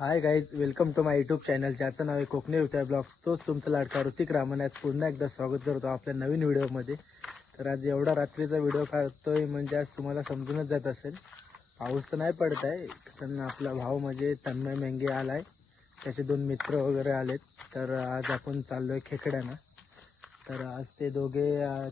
High guys, welcome to my YouTube channel ज्याचं नाव आहे कोकणी ऋतू ब्लॉग्स. तोच तुमचा लाडका ऋतिक रामन. आज पुन्हा एकदा स्वागत करतो आपल्या नवीन व्हिडिओमध्ये. तर आज एवढा रात्रीचा व्हिडिओ काढतोय म्हणजे आज तुम्हाला समजूनच जात असेल. पाऊस तर नाही पडत आहे, पण आपला भाऊ म्हणजे तन्मय मेंगे आलाय, त्याचे 2 मित्र वगैरे आलेत. तर आज आपण चाललोय खेकड्यानं. तर आज ते दोघे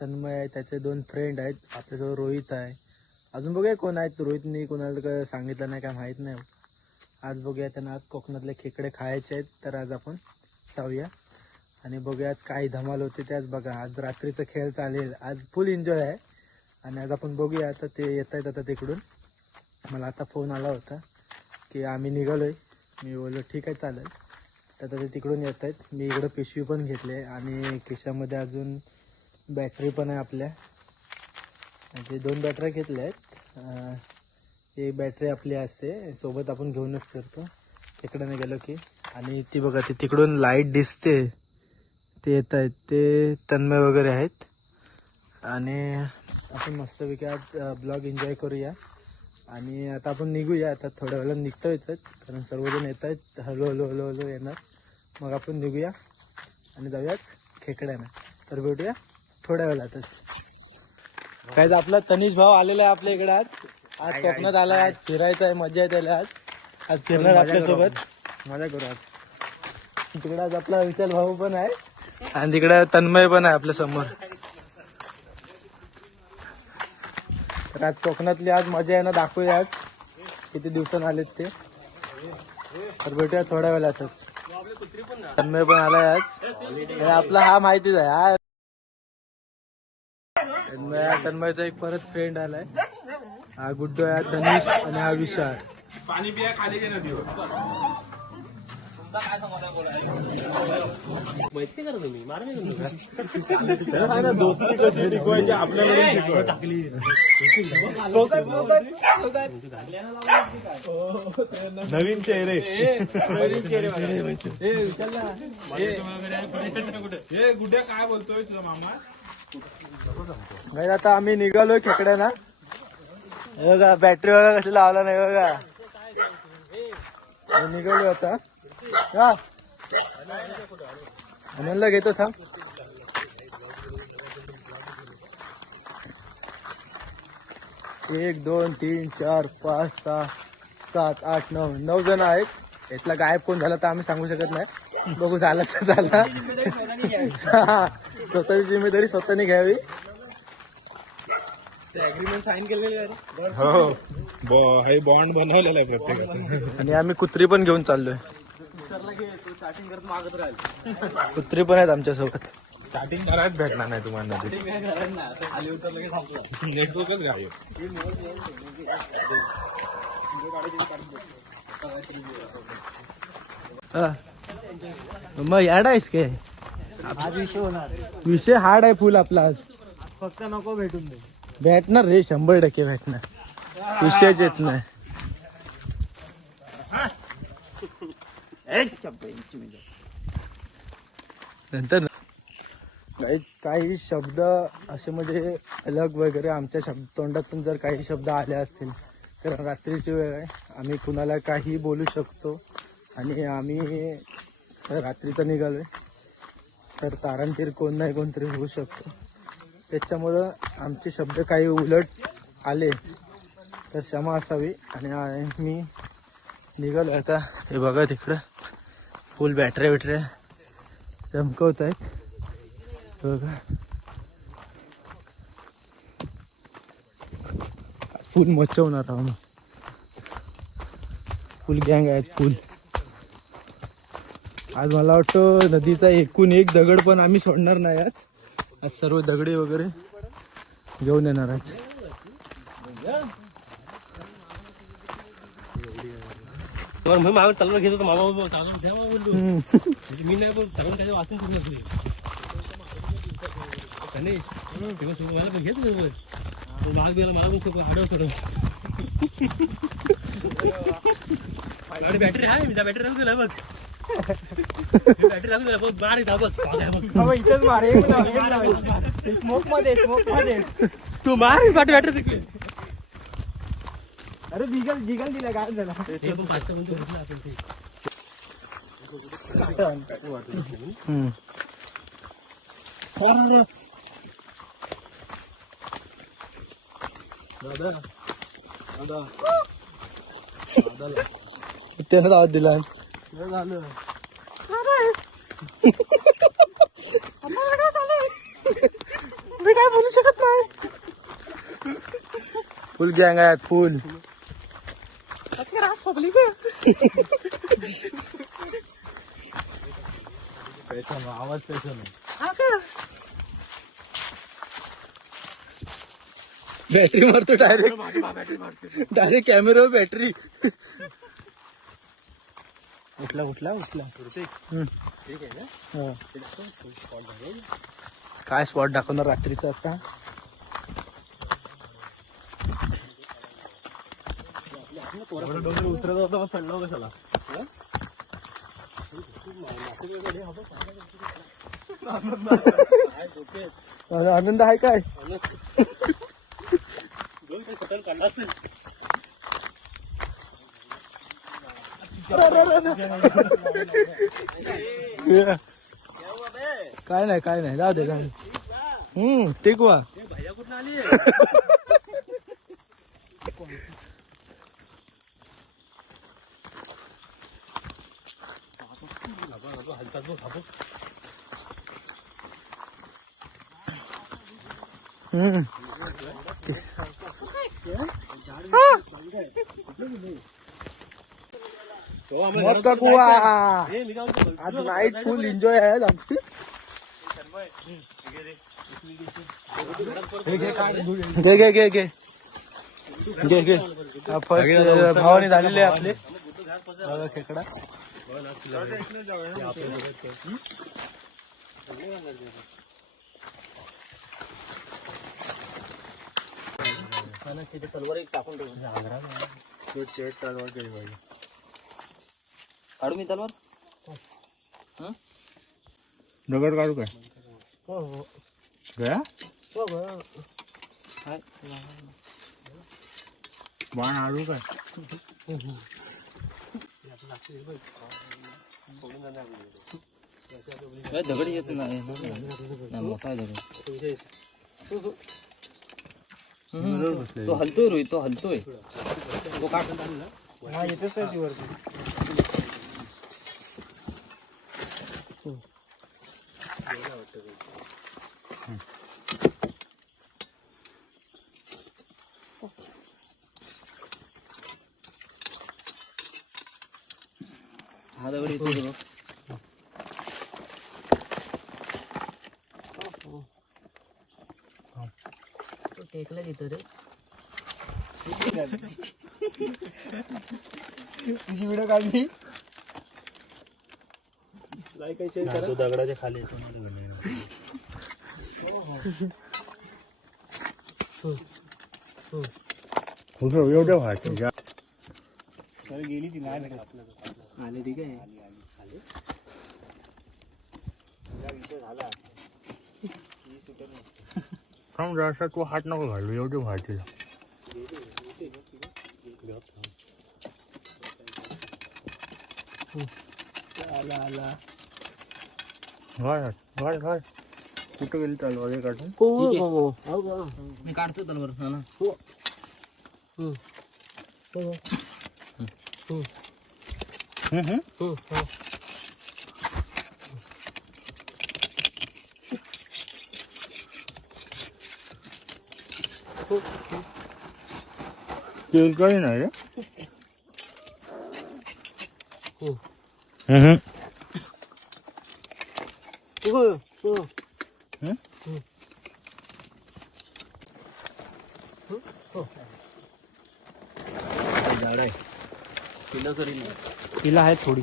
तन्मय आहे, त्याचे 2 फ्रेंड आहेत. आपल्याजवळ रोहित आहे, अजून बघूया कोण आहेत. रोहितनी कोणाला काय सांगितलं नाही, काय माहीत नाही. आज बघूया त्यांना आज कोकणातले खेकडे खायचे आहेत. तर आज आपण जाऊया आणि बघूया आज काय धमाल होते ते. आज बघा, आज रात्रीचा खेळ चालेल, आज फुल एन्जॉय आहे. आणि आज आपण बघूया. आता ते येत आहेत आता तिकडून. मला आता फोन आला होता की आम्ही निघालोय. मी बोललो ठीक आहे चालेल. तर ते तिकडून येत आहेत. मी इकडं पिशवी पण घेतली आणि खिशामध्ये अजून बॅटरी पण आहे आपल्या. म्हणजे 2 बॅटऱ्या घेतल्या आहेत. एक बॅटरी आपली असते सोबत, आपण घेऊनच फिरतो तिकडे गेलो की. आणि ती बघा, ती तिकडून लाईट दिसते, ते येत आहेत, ते तन्मय वगैरे आहेत. आणि आपण मस्तपैकी आज ब्लॉग एन्जॉय करूया. आणि आता आपण निघूया. आता थोड्या वेळाला निघतो येतात, कारण सर्वजण येत आहेत. हलो हलो हलो हलो येणार. मग आपण निघूया आणि जाऊयाच खेकड्यानं. तर भेटूया थोड्या वेळातच. काय आपला तनिष भाऊ आलेला आहे आपल्या इकडे. आज कोकणात आलाय, आज फिरायचं आहे, मजा आहे त्याला. आज फिरणार आपल्यासोबत, मजा करू आज. तिकडे आज आपला विशाल भाऊ पण आहे आणि तिकडे तन्मय पण आहे आपल्या समोर. तर आज कोकणातली आज मजा आहे ना, दाखवूया आज किती दिवसांनी आलेत ते. तर भेटूया थोड्या वेळातच. तन्मय पण आलाय आज. आपला हा माहितीच आहे, हा तन्मयचा एक परत फ्रेंड आलाय. हा गुड्डू आहे, तनिष आणि हा विशाल. पाणी पिया खाली गे नदीवर. माहिती करा तुम्ही, मारा नाही दोस्ती कशी टिकवायची आपल्याला टाकली. नवीन चेहरे, नवीन चेहरे. गुड्या काय बोलतोय तुझा मामा? नाही, आता आम्ही निघालोय खेकड्याना. बघा बॅटरी वगैरे कसं लावला नाही बघा. निघालो आता. हा म्हणलं घेतो थांब. 1 2 3 4 5 6 7 8 9 जण आहेत. यातला गायब कोण झाला तर आम्ही सांगू शकत नाही. बघू, झाला तर झाला. स्वतःची जिम्मेदारी स्वतःने घ्यावी. अग्रीमेंट साईन केलेले आहे. हो, हे बॉन्ड बनवलेला आहे प्रत्येकाचा. आणि आम्ही कुत्री पण घेऊन चाललोय. कुत्री पण आहेत आमच्या सोबत. स्टार्टिंग करायच भेटणार नाही तुम्हाला. नेटवर्कच घ्यावे. मग याड आहेस काय? आज विषय होणार. विषय हार्ड आहे फुल आपला आज. फक्त नको भेटून दे. भेटणार रे, 100% भेटणार. विषयच येत नाही. नंतर काही शब्द असे म्हणजे अलग वगैरे आमच्या तोंडातून जर काही शब्द आले असतील तर रात्रीची वेळ आहे, आम्ही कुणाला काही बोलू शकतो. आणि आम्ही रात्रीचं निघालोय, तर तारणतीर कोण नाही कोणतरी होऊ शकतो. त्याच्यामुळं आमचे शब्द काही उलट आले तर क्षमा असावी. आणि मी निघालो आता. हे बघा तिकडं फुल बॅटऱ्या बिटऱ्या चमकवत आहेत बघा. फुल मचवणार आहोत. फुल गँग आहे फुल. आज मला वाटतं नदीचा एकूण एक दगड पण आम्ही सोडणार नाही. आज सर्व दगडे वगैरे घेऊन येणार आज. मामा तलवार घेत होता. मामा चालून ठेवा बोललो. मी नाही बोल चालून त्याचं वाचन करून नसले. तेव्हा सोबत मला पण घेत बरोबर. माग गेला मला पण सोबत भिडव सोडव. बॅटरी आहे, मी त्या बॅटरी राहून दिला बघ. बॅटरी राहून दिला बघ. बार बघ इथेच मारे. स्मोक मध्ये तू मार बॅटरी. अरे जिगल दिला काय झाला. हम्म. त्यानं आवाज दिला मी काय बोलू शकत नाही. फुल गँग आहे फुल. आवाज पैसा नाही. बॅटरी मारतो डायरेक्ट कॅमेरावर बॅटरी. उठला उठला उठला. हा. काय स्पॉट दाखवणार रात्रीचा आता. डोंगर उतरत होता मग चढलो कशाला. आनंद आहे काय. काय नाही काय नाही जाऊ दे काय नाही. टिकवा भैया कुठं आली. मत का कुवा. आज नाईट फुल एन्जॉय आहे आमची. घे घे घे घे घे घे. फर्स्ट भावाने झालेले आपले खेकडा. तलवार एक टाकून ठेवून तलवार केली पाहिजे. काढू मी तलवार. दगड काढू काय. गया बाण आडू काय. दगड येत नाही मोठा दगड. तो हलतोय रोहित तो हलतोय. तो काढ. हा येतच नाही वरती. हा दगड येतो. टेकला येतो रे. तुझी व्हिडिओ काढली. तो दगडाच्या खाली येतो. एवढ्या व्हायचं गेली ती नाही आले ठीक आहे. जरासा तू हात नको घालू. एवढे व्हायचे. आला आला. कुठं गेली तलवार काढून. मी काढतो तलवार. हा ना. तेल काही नाही रे. तिला आहे थोडी.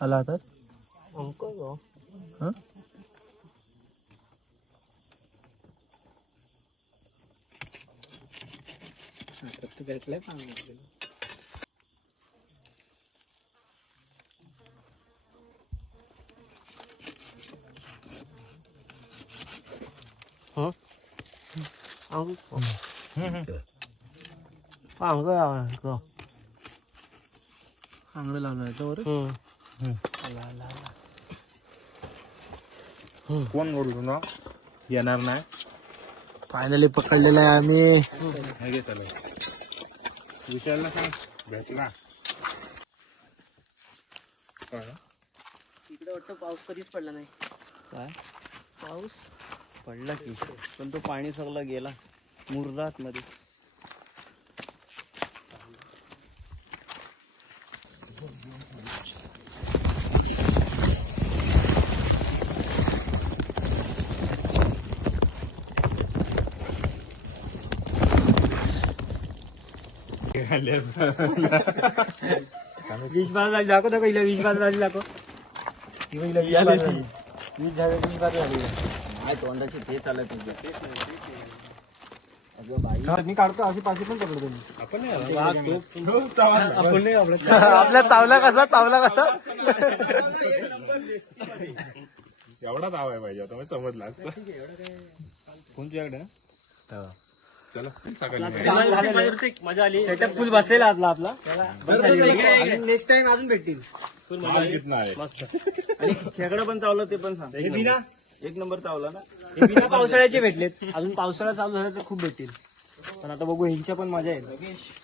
आला आता. हं? चांगलं लावलं याच्यावर कोण बोलतो ना येणार नाही फायनली पकडलेलं आहे आम्ही. हे घे चालेल विचारला सांग भेटला इकडे वाटतं पाऊस कधीच पडला नाही. काय पाऊस पडला की पण तो पाणी सगळं गेला मुरदात मध्ये. वीस बार झाली दाखव दाखव. 20 बार झाली दाखव. 20 बार झाली. नाही तोंडाची ते चालत मी काढतो अशी पाचशे पण पकडतो मी. आपल्या चावला कसा एवढा दाव आहे पाहिजे आता समजला कोण तुझ्याकडे चला सकाळी मजा आली. सेटअप फुल बसलेला आपला नेक्स्ट टाइम अजून भेटतील. मस्त आणि खेकडं पण चावलं ते पण सांग. एक नंबर चावला ना. हे बिना पावसाळ्याचे भेटलेत. अजून पावसाळा चालू झाला तर खूप भेटतील. पण आता बघू ह्यांच्या पण मजा येईल.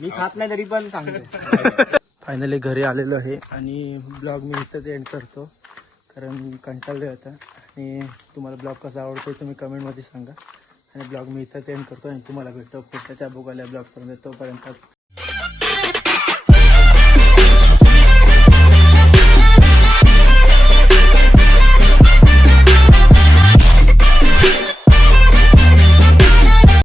मी खात नाही तरी पण सांगतो. फायनली घरी आलेलो आहे आणि ब्लॉग मी इथंच एंड करतो कारण कंटाळले होता. आणि तुम्हाला ब्लॉग कसा आवडतो तुम्ही कमेंटमध्ये सांगा. आणि ब्लॉग मी इथंच एंड करतो आणि तुम्हाला भेटतो पुढच्या चाबुक आल्या ब्लॉगपर्यंत. तोपर्यंत